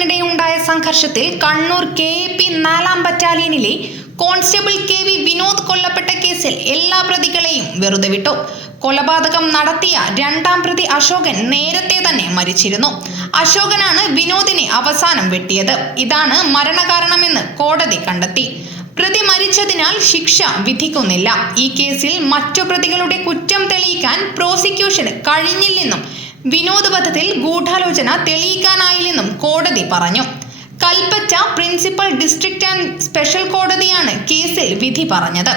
സമരത്തിനിടെയുണ്ടായ സംഘർഷത്തിൽ കണ്ണൂർ KAP 4-ാം ബറ്റാലിയനിലെ കോൺസ്റ്റബിൾ KV വിനോദ് കൊല്ലപ്പെട്ട കേസിൽ എല്ലാ പ്രതികളെയും വെറുതെ വിട്ടു. കൊലപാതകം നടത്തിയ 2-ാം പ്രതി അശോകൻ നേരത്തെ തന്നെ മരിച്ചിരുന്നു. അശോകനാണ് വിനോദിനെ അവസാനം വെട്ടിയത്. ഇതാണ് മരണകാരണമെന്ന് കോടതി കണ്ടെത്തി. പ്രതി മരിച്ചതിനാൽ ശിക്ഷ വിധിക്കുന്നില്ല. ഈ കേസിൽ മറ്റു പ്രതികളുടെ കുറ്റം തെളിയിക്കാൻ പ്രോസിക്യൂഷന് കഴിഞ്ഞില്ലെന്നും വിനോദ് വധത്തിൽ ഗൂഢാലോചന തെളിയിക്കാനായില്ലെന്നും കോടതി പറഞ്ഞു. Kalpetta principal district and special കോടതിയാണ് കേസിൽ വിധി പറഞ്ഞത്.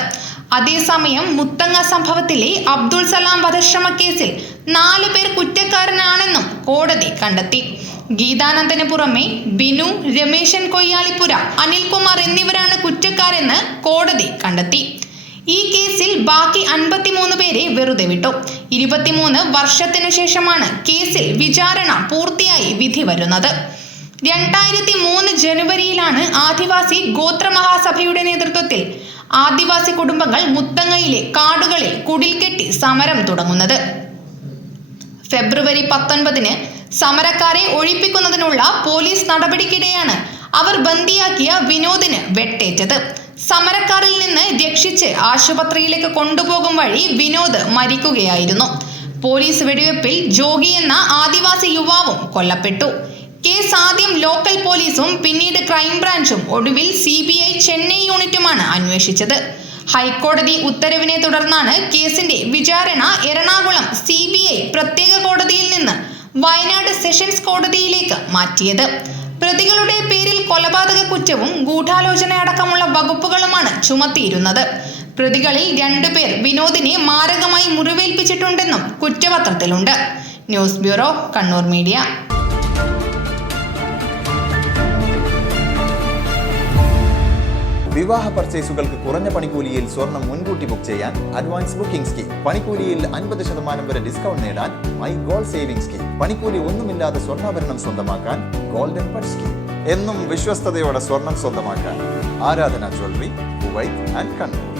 അതേസമയം മുത്തങ്ങ സംഭവത്തിലെ അബ്ദുൾ സലാം വധശ്രമ കേസിൽ 4 പേർ കുറ്റക്കാരനാണെന്നും കോടതി കണ്ടെത്തി. ഗീതാനന്ദന് പുറമെ ബിനു, രമേശൻ കൊയ്യാലിപ്പുര, അനിൽകുമാർ എന്നിവരാണ് കുറ്റക്കാരെന്ന് കോടതി കണ്ടെത്തി. ഈ കേസിൽ ബാക്കി 53 പേരെ വെറുതെ വിട്ടു. 23 വർഷത്തിനു ശേഷമാണ് കേസിൽ വിചാരണ പൂർത്തിയായി വിധി വരുന്നത്. 2003 ജനുവരിയിലാണ് ആദിവാസി ഗോത്രമഹാസഭയുടെ നേതൃത്വത്തിൽ ആദിവാസി കുടുംബങ്ങൾ മുത്തങ്ങയിലെ കാടുകളിൽ കുടിൽകെട്ടി സമരം തുടങ്ങുന്നത്. ഫെബ്രുവരി 19-ന് സമരക്കാരെ ഒഴിപ്പിക്കുന്നതിനുള്ള പോലീസ് നടപടിക്കിടെയാണ് അവർ ബന്ദിയാക്കിയ വിനോദിന് വെട്ടേറ്റത്. സമരക്കാരിൽ നിന്ന് രക്ഷിച്ച് ആശുപത്രിയിലേക്ക് കൊണ്ടുപോകും വഴി വിനോദ് മരിക്കുകയായിരുന്നു. പോലീസ് വെടിവെപ്പിൽ ജോഗി എന്ന ആദിവാസി യുവാവും കൊല്ലപ്പെട്ടു. കേസ് ആദ്യം ലോക്കൽ പോലീസും പിന്നീട് ക്രൈംബ്രാഞ്ചും ഒടുവിൽ CBI ചെന്നൈ യൂണിറ്റുമാണ് അന്വേഷിച്ചത്. ഹൈക്കോടതി ഉത്തരവിനെ തുടർന്നാണ് കേസിന്റെ വിചാരണ എറണാകുളം CBI പ്രത്യേക കോടതിയിൽ നിന്ന് വയനാട് സെഷൻസ് കോടതിയിലേക്ക് മാറ്റിയത്. പ്രതികളുടെ പേരിൽ കൊലപാതക കുറ്റവും ഗൂഢാലോചന അടക്കമുള്ള വകുപ്പുകളുമാണ് ചുമത്തിയിരുന്നത്. പ്രതികളിൽ 2 പേർ വിനോദിനെ മാരകമായി മുറിവേൽപ്പിച്ചിട്ടുണ്ടെന്നും കുറ്റപത്രത്തിലുണ്ട്. News bureau, Kannur media. വിവാഹ പർച്ചേസുകൾക്ക് കുറഞ്ഞ പണിക്കൂലിയിൽ സ്വർണം മുൻകൂട്ടി ബുക്ക് ചെയ്യാൻ അഡ്വാൻസ് ബുക്കിംഗ് സ്കീം. പണിക്കൂലിയിൽ 50% വരെ ഡിസ്കൗണ്ട് നേടാൻ മൈ ഗോൾഡ് സേവിംഗ് സ്കീം. പണിക്കൂലി ഒന്നുമില്ലാതെ സ്വർണ്ണാഭരണം സ്വന്തമാക്കാൻ ഗോൾഡൻ പട്ട് സ്കീം. എന്നും വിശ്വസ്തയോടെ സ്വർണം സ്വന്തമാക്കാൻ ആരാധന ജ്വല്ലറി, കുവൈത്ത് ആൻഡ് കണ്ണൂർ.